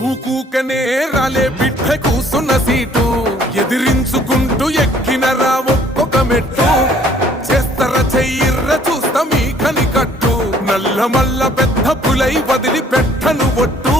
ఊకూకనే రాలే బిడ్డ కూసున్న సీటు ఎదిరించుకుంటూ ఎక్కినరా ఒక్కొక్క మెట్టు చేస్తర చెయ్యిర్ర చూస్తా మీ కనికట్టు నల్ల మల్ల పెద్ద పులై వదిలి పెట్టను ఒట్టు